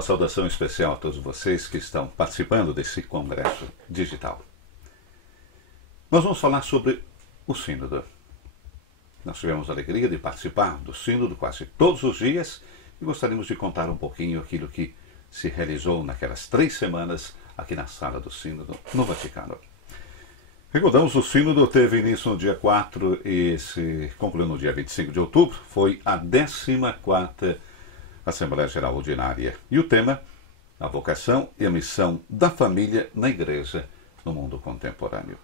Uma saudação especial a todos vocês que estão participando desse congresso digital. Nós vamos falar sobre o Sínodo. Nós tivemos a alegria de participar do Sínodo quase todos os dias e gostaríamos de contar um pouquinho aquilo que se realizou naquelas 3 semanas aqui na sala do Sínodo no Vaticano. Recordamos, o Sínodo teve início no dia 4 e se concluiu no dia 25 de outubro. Foi a 14ª Assembleia Geral Ordinária. E o tema, a vocação e a missão da família na Igreja no mundo contemporâneo.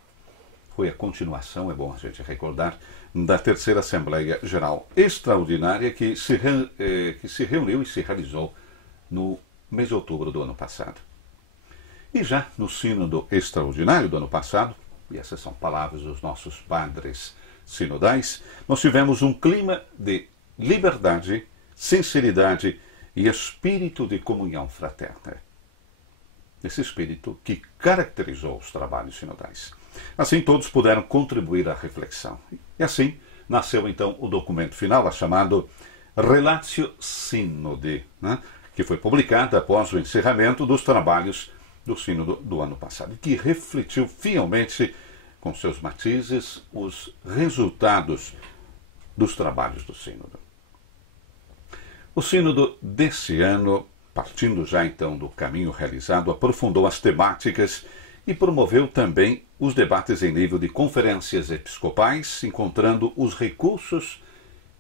Foi a continuação, é bom a gente recordar, da 3ª Assembleia Geral Extraordinária que se reuniu e se realizou no mês de outubro do ano passado. E já no Sínodo Extraordinário do ano passado, e essas são palavras dos nossos padres sinodais, nós tivemos um clima de liberdade, sinceridade e espírito de comunhão fraterna. Esse espírito que caracterizou os trabalhos sinodais. Assim, todos puderam contribuir à reflexão. E assim, nasceu então o documento final, chamado Relatio Synodi, que foi publicado após o encerramento dos trabalhos do Sínodo do ano passado, e que refletiu fielmente, com seus matizes, os resultados dos trabalhos do Sínodo. O Sínodo desse ano, partindo já então do caminho realizado, aprofundou as temáticas e promoveu também os debates em nível de conferências episcopais, encontrando os recursos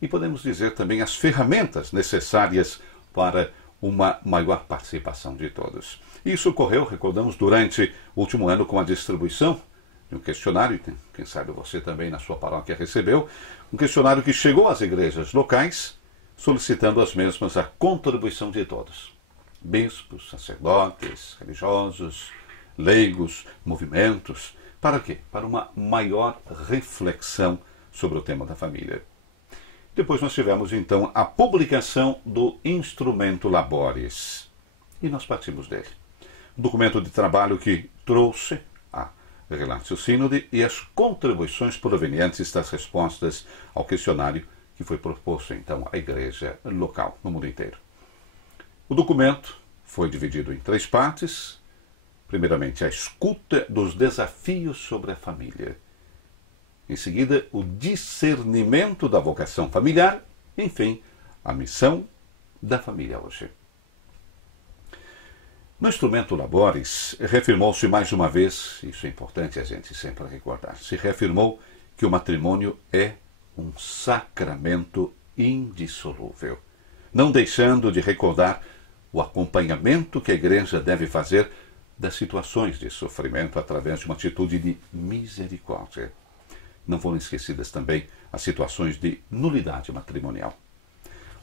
e, podemos dizer também, as ferramentas necessárias para uma maior participação de todos. Isso ocorreu, recordamos, durante o último ano com a distribuição de um questionário, quem sabe você também na sua paróquia recebeu, um questionário que chegou às igrejas locais, solicitando as mesmas a contribuição de todos. Bispos, sacerdotes, religiosos, leigos, movimentos. Para quê? Para uma maior reflexão sobre o tema da família. Depois nós tivemos então a publicação do Instrumento Laboris. E nós partimos dele. Um documento de trabalho que trouxe a Relatio Synodi e as contribuições provenientes das respostas ao questionário que foi proposto então à igreja local no mundo inteiro. O documento foi dividido em 3 partes. Primeiramente, a escuta dos desafios sobre a família. Em seguida, o discernimento da vocação familiar. Enfim, a missão da família hoje. No Instrumento Laboris, reafirmou-se mais uma vez, isso é importante a gente sempre recordar, se reafirmou que o matrimônio é um sacramento indissolúvel, não deixando de recordar o acompanhamento que a Igreja deve fazer das situações de sofrimento através de uma atitude de misericórdia. Não foram esquecidas também as situações de nulidade matrimonial.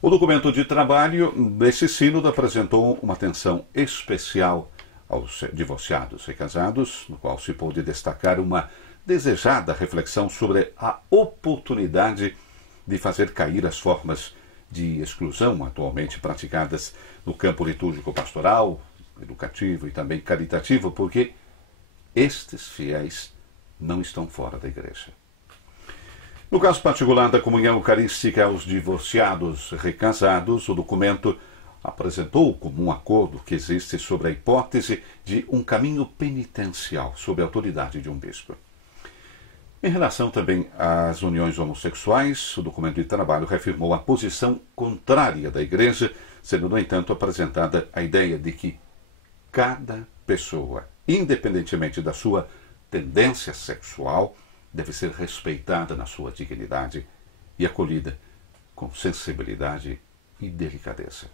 O documento de trabalho desse sínodo apresentou uma atenção especial aos divorciados e casados, no qual se pôde destacar uma desejada reflexão sobre a oportunidade de fazer cair as formas de exclusão atualmente praticadas no campo litúrgico pastoral, educativo e também caritativo, porque estes fiéis não estão fora da igreja. No caso particular da comunhão eucarística aos divorciados recasados, o documento apresentou o comum acordo que existe sobre a hipótese de um caminho penitencial sob a autoridade de um bispo. Em relação também às uniões homossexuais, o documento de trabalho reafirmou a posição contrária da Igreja, sendo, no entanto, apresentada a ideia de que cada pessoa, independentemente da sua tendência sexual, deve ser respeitada na sua dignidade e acolhida com sensibilidade e delicadeza.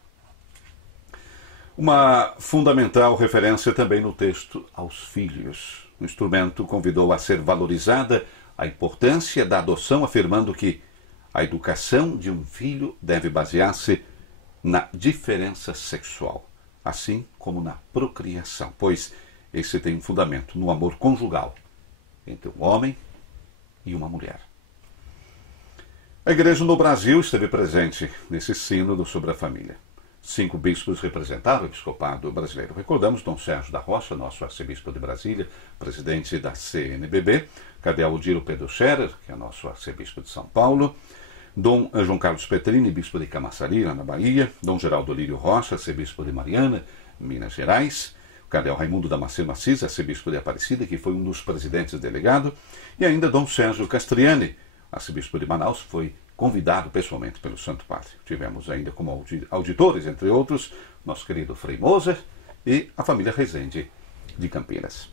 Uma fundamental referência também no texto aos filhos. O instrumento convidou a ser valorizada a importância da adoção, afirmando que a educação de um filho deve basear-se na diferença sexual, assim como na procriação, pois esse tem um fundamento no amor conjugal entre um homem e uma mulher. A Igreja no Brasil esteve presente nesse sínodo sobre a família. 5 bispos representaram o episcopado brasileiro. Recordamos Dom Sérgio da Rocha, nosso arcebispo de Brasília, presidente da CNBB, cardeal Odilo Pedro Scherer, que é nosso arcebispo de São Paulo, Dom João Carlos Petrini, bispo de Camaçari, lá na Bahia, Dom Geraldo Lírio Rocha, arcebispo de Mariana, Minas Gerais, o cardeal Raimundo Damasceno Assis, arcebispo de Aparecida, que foi um dos presidentes delegado, e ainda Dom Sérgio Castriani, arcebispo de Manaus, foi convidado pessoalmente pelo Santo Padre. Tivemos ainda como auditores, entre outros, nosso querido Frei Moser e a família Rezende de Campinas.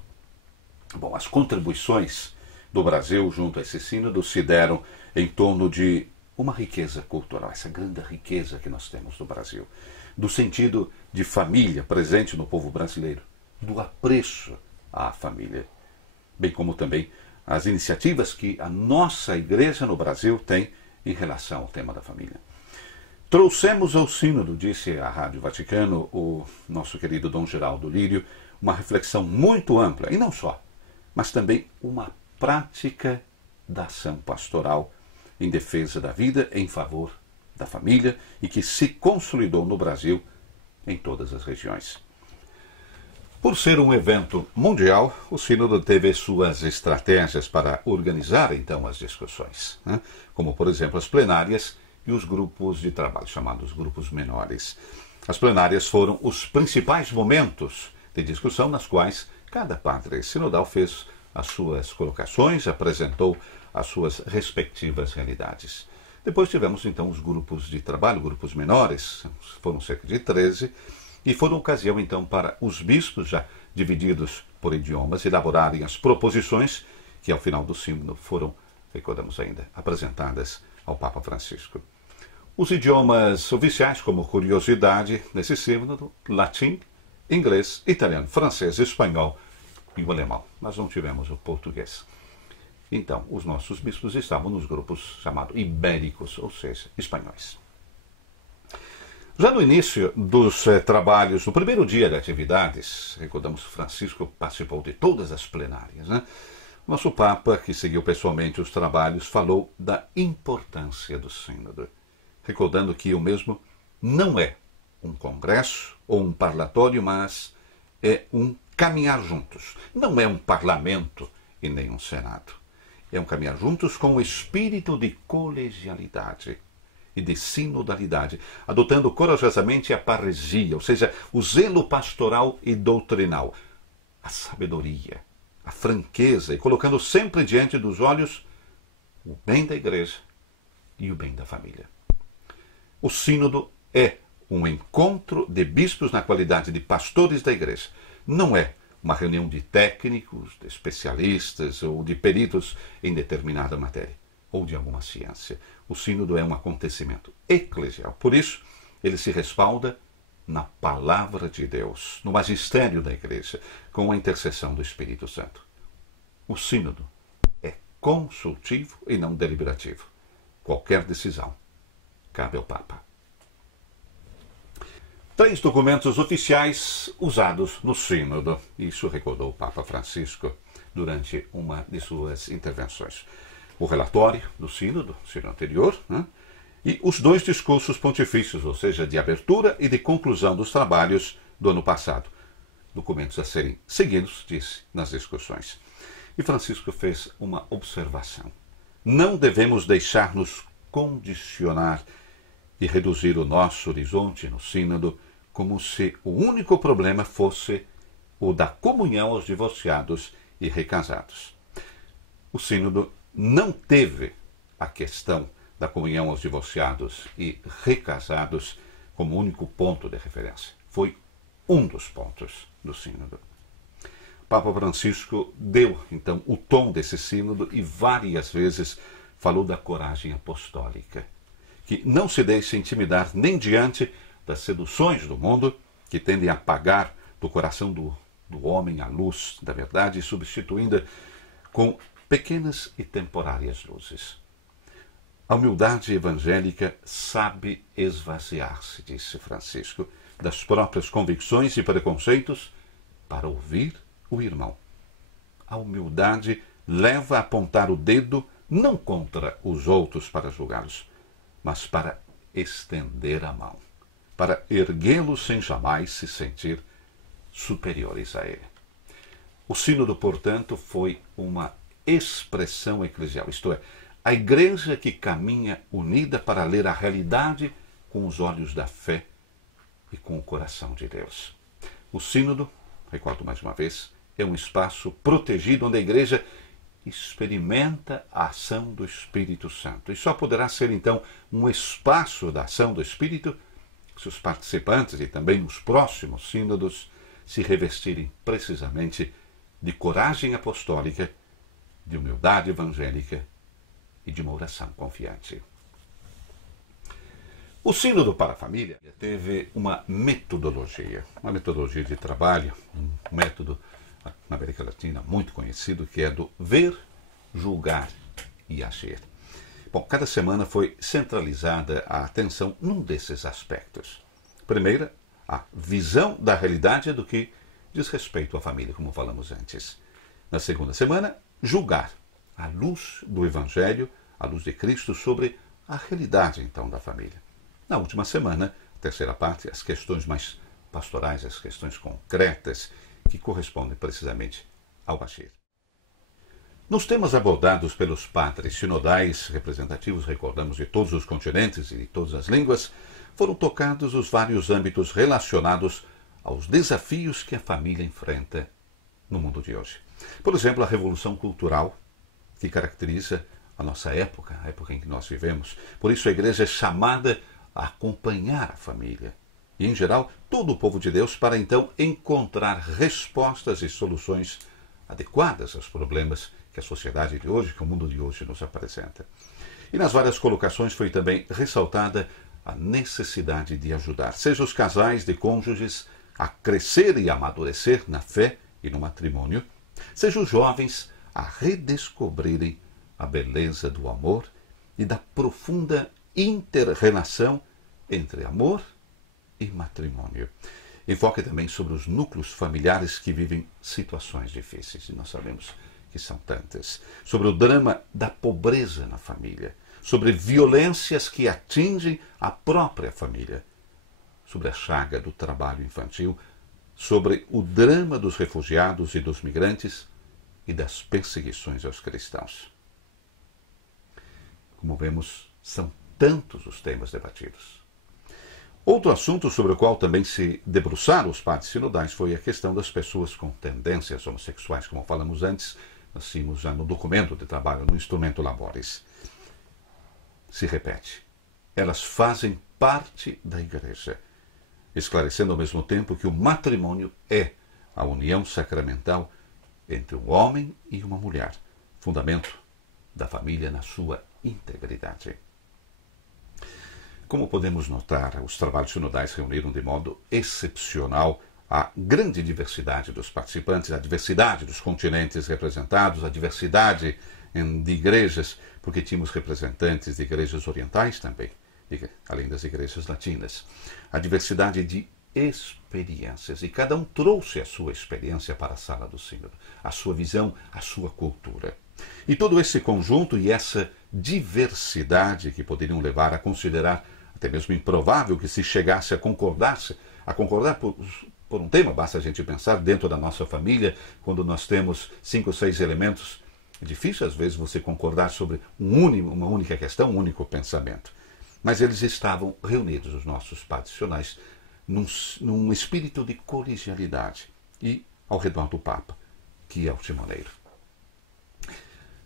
Bom, as contribuições do Brasil junto a esse sínodo se deram em torno de uma riqueza cultural, essa grande riqueza que nós temos no Brasil, do sentido de família presente no povo brasileiro, do apreço à família, bem como também as iniciativas que a nossa igreja no Brasil tem em relação ao tema da família. Trouxemos ao sínodo, disse a Rádio Vaticano, o nosso querido Dom Geraldo Lírio, uma reflexão muito ampla, e não só, mas também uma prática da ação pastoral em defesa da vida, em favor da família, e que se consolidou no Brasil em todas as regiões. Por ser um evento mundial, o sínodo teve suas estratégias para organizar então as discussões, né? Como por exemplo as plenárias e os grupos de trabalho, chamados grupos menores. As plenárias foram os principais momentos de discussão nas quais cada padre sinodal fez as suas colocações, apresentou as suas respectivas realidades. Depois tivemos então os grupos de trabalho, grupos menores, foram cerca de 13, e foram ocasião então para os bispos, já divididos por idiomas, elaborarem as proposições que ao final do sínodo foram, recordamos ainda, apresentadas ao Papa Francisco. Os idiomas oficiais, como curiosidade, nesse sínodo, latim, inglês, italiano, francês, espanhol e o alemão. Nós não tivemos o português. Então, os nossos bispos estavam nos grupos chamados ibéricos, ou seja, espanhóis. Já no início dos trabalhos, no primeiro dia de atividades, recordamos que Francisco participou de todas as plenárias, né? Nosso Papa, que seguiu pessoalmente os trabalhos, falou da importância do sínodo, recordando que o mesmo não é um congresso ou um parlatório, mas é um caminhar juntos. Não é um parlamento e nem um senado. É um caminhar juntos com o espírito de colegialidade e de sinodalidade, adotando corajosamente a paresia, ou seja, o zelo pastoral e doutrinal, a sabedoria, a franqueza, e colocando sempre diante dos olhos o bem da igreja e o bem da família. O sínodo é um encontro de bispos na qualidade de pastores da igreja. Não é uma reunião de técnicos, de especialistas ou de peritos em determinada matéria ou de alguma ciência. O sínodo é um acontecimento eclesial. Por isso, ele se respalda na palavra de Deus, no magistério da igreja, com a intercessão do Espírito Santo. O sínodo é consultivo e não deliberativo. Qualquer decisão cabe ao Papa. 3 documentos oficiais usados no sínodo. Isso recordou o Papa Francisco durante uma de suas intervenções. O relatório do sínodo anterior, né? E os 2 discursos pontifícios, ou seja, de abertura e de conclusão dos trabalhos do ano passado. Documentos a serem seguidos, disse, nas discussões. E Francisco fez uma observação. Não devemos deixar-nos condicionar e reduzir o nosso horizonte no sínodo como se o único problema fosse o da comunhão aos divorciados e recasados. O sínodo não teve a questão da comunhão aos divorciados e recasados como único ponto de referência. Foi um dos pontos do sínodo. Papa Francisco deu, então, o tom desse sínodo e várias vezes falou da coragem apostólica, que não se deixa intimidar nem diante das seduções do mundo, que tendem a apagar do coração do homem a luz da verdade, substituindo com pequenas e temporárias luzes. A humildade evangélica sabe esvaziar-se, disse Francisco, das próprias convicções e preconceitos para ouvir o irmão. A humildade leva a apontar o dedo não contra os outros para julgá-los, mas para estender a mão, para erguê-los sem jamais se sentir superiores a ele. O sínodo, portanto, foi uma expressão eclesial, isto é, a igreja que caminha unida para ler a realidade com os olhos da fé e com o coração de Deus. O sínodo, recordo mais uma vez, é um espaço protegido onde a igreja experimenta a ação do Espírito Santo. E só poderá ser, então, um espaço da ação do Espírito se os participantes e também os próximos sínodos se revestirem precisamente de coragem apostólica, de humildade evangélica e de uma oração confiante. O Sínodo para a Família teve uma metodologia de trabalho, um método na América Latina muito conhecido, que é do ver, julgar e agir. Bom, cada semana foi centralizada a atenção num desses aspectos. Primeira, a visão da realidade do que diz respeito à família, como falamos antes. Na segunda semana, julgar, à luz do Evangelho, à luz de Cristo, sobre a realidade, então, da família. Na última semana, terceira parte, as questões mais pastorais, as questões concretas, que correspondem precisamente ao agir. Nos temas abordados pelos padres sinodais representativos, recordamos, de todos os continentes e de todas as línguas, foram tocados os vários âmbitos relacionados aos desafios que a família enfrenta no mundo de hoje. Por exemplo, a revolução cultural que caracteriza a nossa época, a época em que nós vivemos. Por isso a igreja é chamada a acompanhar a família e, em geral, todo o povo de Deus para então encontrar respostas e soluções adequadas aos problemas que a sociedade de hoje, que o mundo de hoje nos apresenta. E nas várias colocações foi também ressaltada a necessidade de ajudar, seja os casais de cônjuges a crescer e amadurecer na fé e no matrimônio, seja os jovens a redescobrirem a beleza do amor e da profunda inter-relação entre amor e matrimônio. Enfoque também sobre os núcleos familiares que vivem situações difíceis, e nós sabemos que são tantas. Sobre o drama da pobreza na família, sobre violências que atingem a própria família, sobre a chaga do trabalho infantil, sobre o drama dos refugiados e dos migrantes e das perseguições aos cristãos. Como vemos, são tantos os temas debatidos. Outro assunto sobre o qual também se debruçaram os padres sinodais foi a questão das pessoas com tendências homossexuais, como falamos antes, nós vimos já no documento de trabalho, no Instrumento Laboris. Se repete, elas fazem parte da igreja, esclarecendo ao mesmo tempo que o matrimônio é a união sacramental entre um homem e uma mulher, fundamento da família na sua integridade. Como podemos notar, os trabalhos sinodais reuniram de modo excepcional a grande diversidade dos participantes, a diversidade dos continentes representados, a diversidade de igrejas, porque tínhamos representantes de igrejas orientais também, além das igrejas latinas. A diversidade de experiências, e cada um trouxe a sua experiência para a sala do sínodo, a sua visão, a sua cultura. E todo esse conjunto e essa diversidade que poderiam levar a considerar até mesmo improvável que se chegasse a concordar por um tema, basta a gente pensar dentro da nossa família, quando nós temos 5 ou 6 elementos, é difícil às vezes você concordar sobre uma única questão, um único pensamento. Mas eles estavam reunidos, os nossos padres sinodais, num espírito de colegialidade e ao redor do Papa, que é o timoneiro.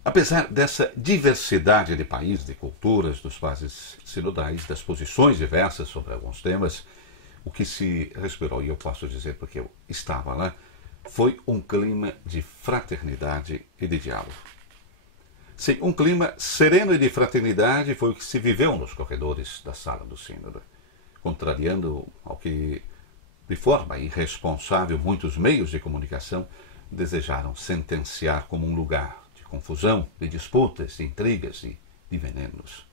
Apesar dessa diversidade de países, de culturas, dos padres sinodais, das posições diversas sobre alguns temas, o que se respirou, e eu posso dizer porque eu estava lá, foi um clima de fraternidade e de diálogo. Sim, um clima sereno e de fraternidade foi o que se viveu nos corredores da sala do sínodo, contrariando ao que, de forma irresponsável, muitos meios de comunicação desejaram sentenciar como um lugar de confusão, de disputas, de intrigas e de venenos.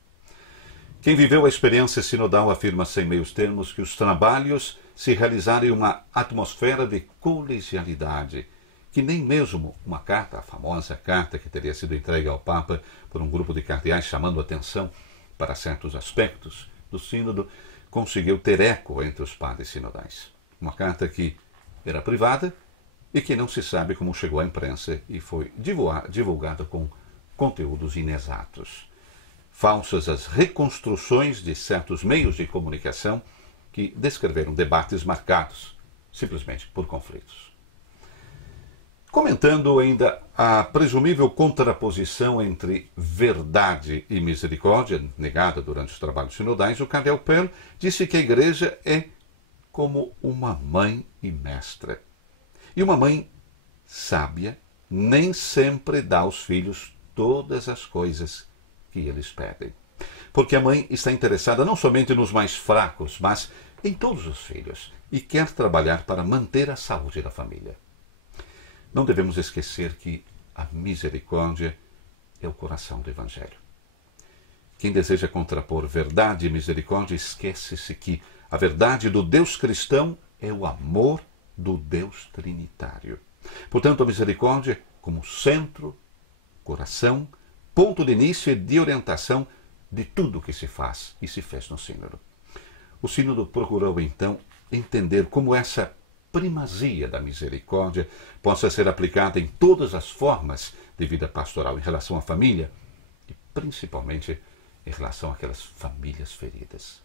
Quem viveu a experiência sinodal afirma sem meios termos que os trabalhos se realizaram em uma atmosfera de colegialidade, que nem mesmo uma carta, a famosa carta que teria sido entregue ao Papa por um grupo de cardeais chamando atenção para certos aspectos do sínodo, conseguiu ter eco entre os padres sinodais. Uma carta que era privada e que não se sabe como chegou à imprensa e foi divulgada com conteúdos inexatos. falsas as reconstruções de certos meios de comunicação que descreveram debates marcados simplesmente por conflitos. Comentando ainda a presumível contraposição entre verdade e misericórdia, negada durante os trabalhos sinodais, o cardeal Pell disse que a Igreja é como uma mãe e mestra. E uma mãe sábia nem sempre dá aos filhos todas as coisas que eles pedem. Porque a mãe está interessada não somente nos mais fracos, mas em todos os filhos e quer trabalhar para manter a saúde da família. Não devemos esquecer que a misericórdia é o coração do Evangelho. Quem deseja contrapor verdade e misericórdia esquece-se que a verdade do Deus cristão é o amor do Deus trinitário. Portanto, a misericórdia como centro, coração, ponto de início e de orientação de tudo o que se faz e se fez no Sínodo. O Sínodo procurou, então, entender como essa primazia da misericórdia possa ser aplicada em todas as formas de vida pastoral em relação à família e, principalmente, em relação àquelas famílias feridas.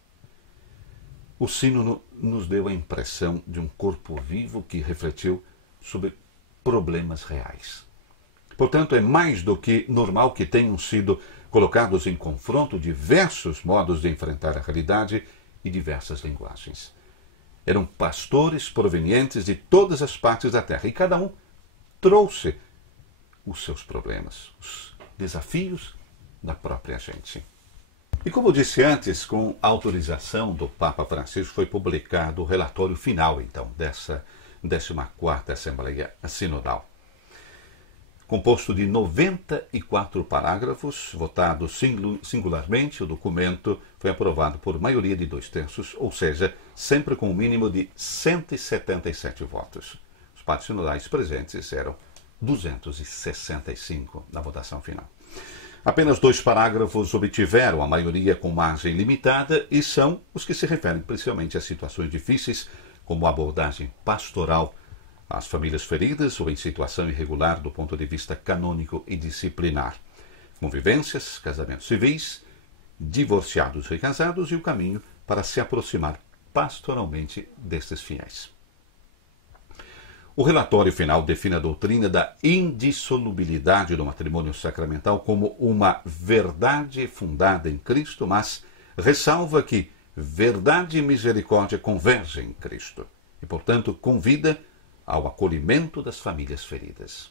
O Sínodo nos deu a impressão de um corpo vivo que refletiu sobre problemas reais. Portanto, é mais do que normal que tenham sido colocados em confronto diversos modos de enfrentar a realidade e diversas linguagens. Eram pastores provenientes de todas as partes da terra e cada um trouxe os seus problemas, os desafios da própria gente. E como disse antes, com autorização do Papa Francisco, foi publicado o relatório final, então, dessa 14ª Assembleia Sinodal. Composto de 94 parágrafos, votados singularmente, o documento foi aprovado por maioria de 2/3, ou seja, sempre com um mínimo de 177 votos. Os padres sinodais presentes eram 265 na votação final. Apenas 2 parágrafos obtiveram a maioria com margem limitada e são os que se referem principalmente a situações difíceis, como a abordagem pastoral às famílias feridas ou em situação irregular do ponto de vista canônico e disciplinar, convivências, casamentos civis, divorciados e casados e o caminho para se aproximar pastoralmente destes fiéis. O relatório final define a doutrina da indissolubilidade do matrimônio sacramental como uma verdade fundada em Cristo, mas ressalva que verdade e misericórdia convergem em Cristo e, portanto, convida ao acolhimento das famílias feridas.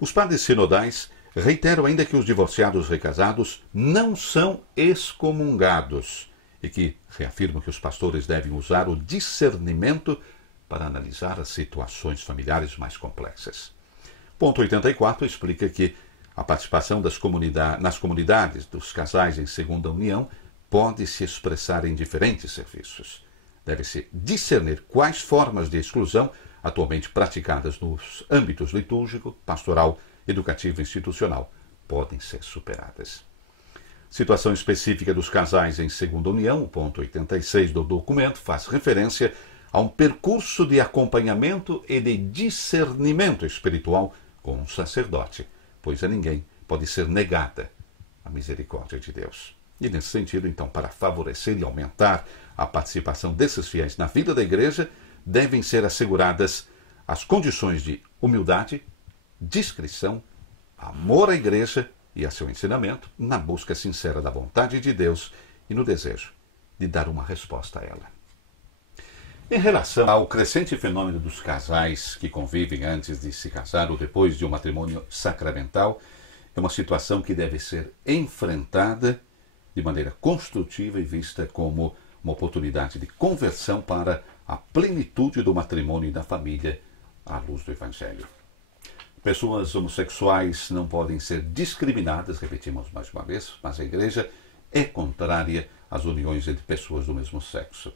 Os padres sinodais reiteram ainda que os divorciados recasados não são excomungados e que reafirmam que os pastores devem usar o discernimento para analisar as situações familiares mais complexas. Ponto 84 explica que a participação nas comunidades dos casais em segunda união pode se expressar em diferentes serviços. Deve-se discernir quais formas de exclusão atualmente praticadas nos âmbitos litúrgico, pastoral, educativo e institucional podem ser superadas. Situação específica dos casais em segunda união, o ponto 86 do documento, faz referência a um percurso de acompanhamento e de discernimento espiritual com um sacerdote, pois a ninguém pode ser negada a misericórdia de Deus. E nesse sentido, então, para favorecer e aumentar a participação desses fiéis na vida da Igreja, devem ser asseguradas as condições de humildade, discrição, amor à Igreja e a seu ensinamento, na busca sincera da vontade de Deus e no desejo de dar uma resposta a ela. Em relação ao crescente fenômeno dos casais que convivem antes de se casar ou depois de um matrimônio sacramental, é uma situação que deve ser enfrentada de maneira construtiva e vista como uma oportunidade de conversão para a plenitude do matrimônio e da família à luz do Evangelho. Pessoas homossexuais não podem ser discriminadas, repetimos mais uma vez, mas a Igreja é contrária às uniões entre pessoas do mesmo sexo.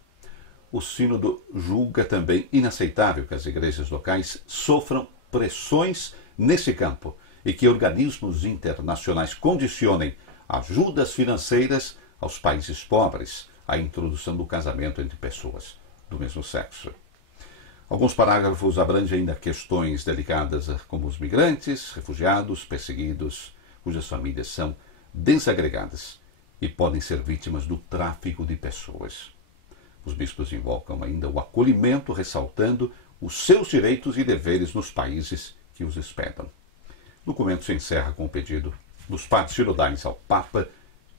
O Sínodo julga também inaceitável que as igrejas locais sofram pressões nesse campo e que organismos internacionais condicionem ajudas financeiras aos países pobres à introdução do casamento entre pessoas do mesmo sexo. Alguns parágrafos abrangem ainda questões delicadas como os migrantes, refugiados, perseguidos, cujas famílias são desagregadas e podem ser vítimas do tráfico de pessoas. Os bispos invocam ainda o acolhimento, ressaltando os seus direitos e deveres nos países que os hospedam. O documento se encerra com o pedido dos padres sinodais ao Papa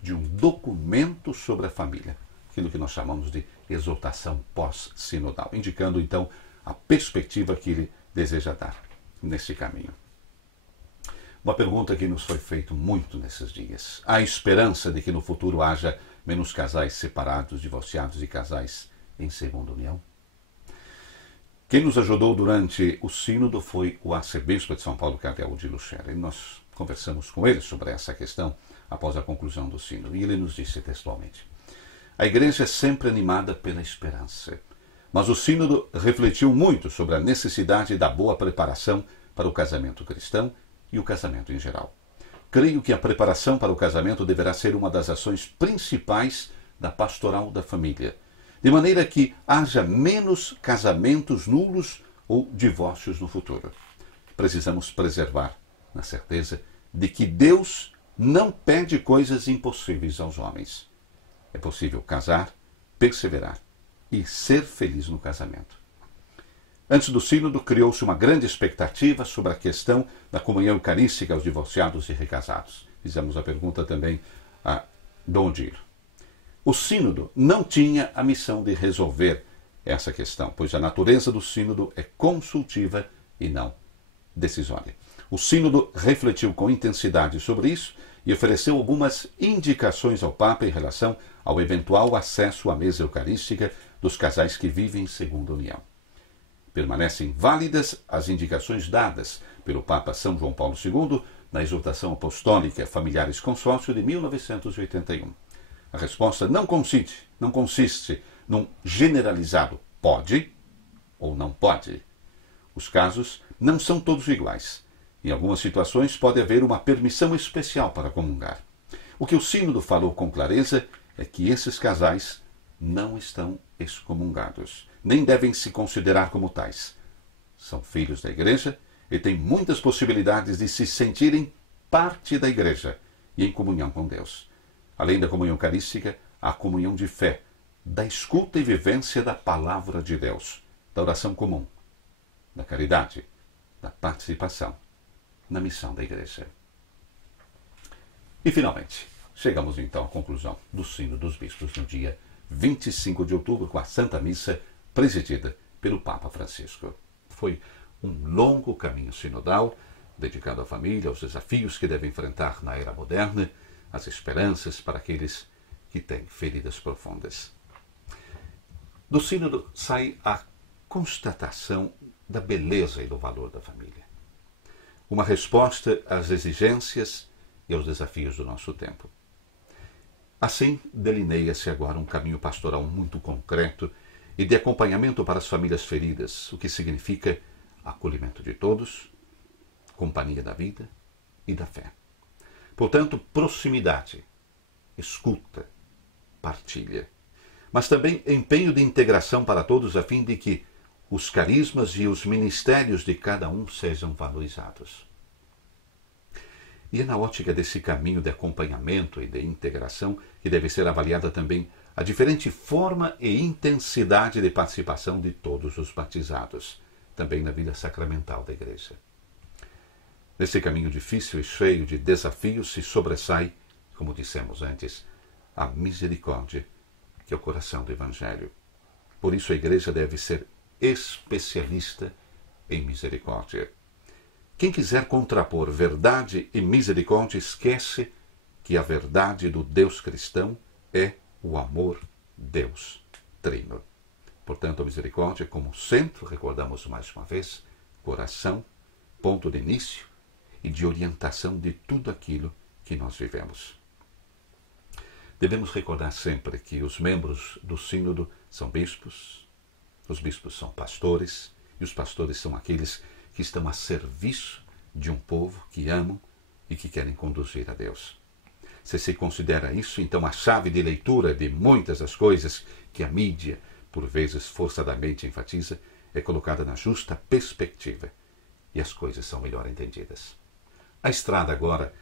de um documento sobre a família, aquilo que nós chamamos de exortação pós-sinodal, indicando então a perspectiva que ele deseja dar nesse caminho. Uma pergunta que nos foi feita muito nesses dias: há esperança de que no futuro haja menos casais separados, divorciados e casais em segunda união? Quem nos ajudou durante o sínodo foi o arcebispo de São Paulo, Cardeal Odilo Scherer. E nós conversamos com ele sobre essa questão após a conclusão do sínodo. E ele nos disse textualmente: a igreja é sempre animada pela esperança, mas o sínodo refletiu muito sobre a necessidade da boa preparação para o casamento cristão e o casamento em geral. Creio que a preparação para o casamento deverá ser uma das ações principais da pastoral da família, de maneira que haja menos casamentos nulos ou divórcios no futuro. Precisamos preservar, na certeza de que Deus não pede coisas impossíveis aos homens. É possível casar, perseverar e ser feliz no casamento. Antes do sínodo, criou-se uma grande expectativa sobre a questão da comunhão eucarística aos divorciados e recasados. Fizemos a pergunta também a Dom Odilo. O sínodo não tinha a missão de resolver essa questão, pois a natureza do sínodo é consultiva e não decisória. O sínodo refletiu com intensidade sobre isso e ofereceu algumas indicações ao Papa em relação ao eventual acesso à mesa eucarística dos casais que vivem em segunda união. Permanecem válidas as indicações dadas pelo Papa São João Paulo II na Exortação Apostólica Familiares Consórcio de 1981. A resposta não consiste num generalizado pode ou não pode. Os casos não são todos iguais. Em algumas situações pode haver uma permissão especial para comungar. O que o sínodo falou com clareza é que esses casais não estão excomungados, nem devem se considerar como tais. São filhos da igreja e têm muitas possibilidades de se sentirem parte da igreja e em comunhão com Deus. Além da comunhão eucarística, há a comunhão de fé, da escuta e vivência da palavra de Deus, da oração comum, da caridade, da participação na missão da igreja. E, finalmente, chegamos então à conclusão do Sínodo dos Bispos no dia 25 de outubro, com a Santa Missa presidida pelo Papa Francisco. Foi um longo caminho sinodal, dedicado à família, aos desafios que deve enfrentar na era moderna, às esperanças para aqueles que têm feridas profundas. Do sínodo sai a constatação da beleza e do valor da família. Uma resposta às exigências e aos desafios do nosso tempo. Assim, delineia-se agora um caminho pastoral muito concreto e de acompanhamento para as famílias feridas, o que significa acolhimento de todos, companhia da vida e da fé. Portanto, proximidade, escuta, partilha, mas também empenho de integração para todos a fim de que os carismas e os ministérios de cada um sejam valorizados. E é na ótica desse caminho de acompanhamento e de integração que deve ser avaliada também a diferente forma e intensidade de participação de todos os batizados, também na vida sacramental da Igreja. Nesse caminho difícil e cheio de desafios se sobressai, como dissemos antes, a misericórdia, que é o coração do Evangelho. Por isso a Igreja deve ser especialista em misericórdia. Quem quiser contrapor verdade e misericórdia esquece que a verdade do Deus cristão é o amor Deus trino. Portanto, a misericórdia como centro, recordamos mais uma vez, coração, ponto de início e de orientação de tudo aquilo que nós vivemos. Devemos recordar sempre que os membros do sínodo são bispos, os bispos são pastores, e os pastores são aqueles que estão a serviço de um povo que amam e que querem conduzir a Deus. Se se considera isso, então a chave de leitura de muitas das coisas que a mídia, por vezes forçadamente enfatiza, é colocada na justa perspectiva e as coisas são melhor entendidas. A estrada agora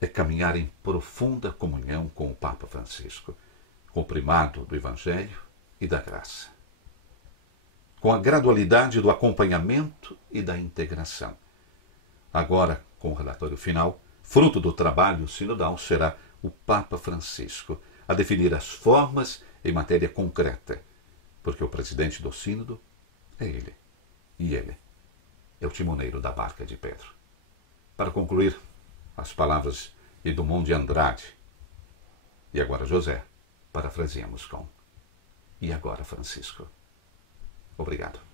é caminhar em profunda comunhão com o Papa Francisco, com o primado do Evangelho e da graça, com a gradualidade do acompanhamento e da integração. Agora, com o relatório final, fruto do trabalho sinodal, será o Papa Francisco a definir as formas em matéria concreta, porque o presidente do sínodo é ele, e ele é o timoneiro da barca de Pedro. Para concluir, as palavras de Drummond de Andrade. E agora, José, parafraseamos com: e agora, Francisco? Obrigado.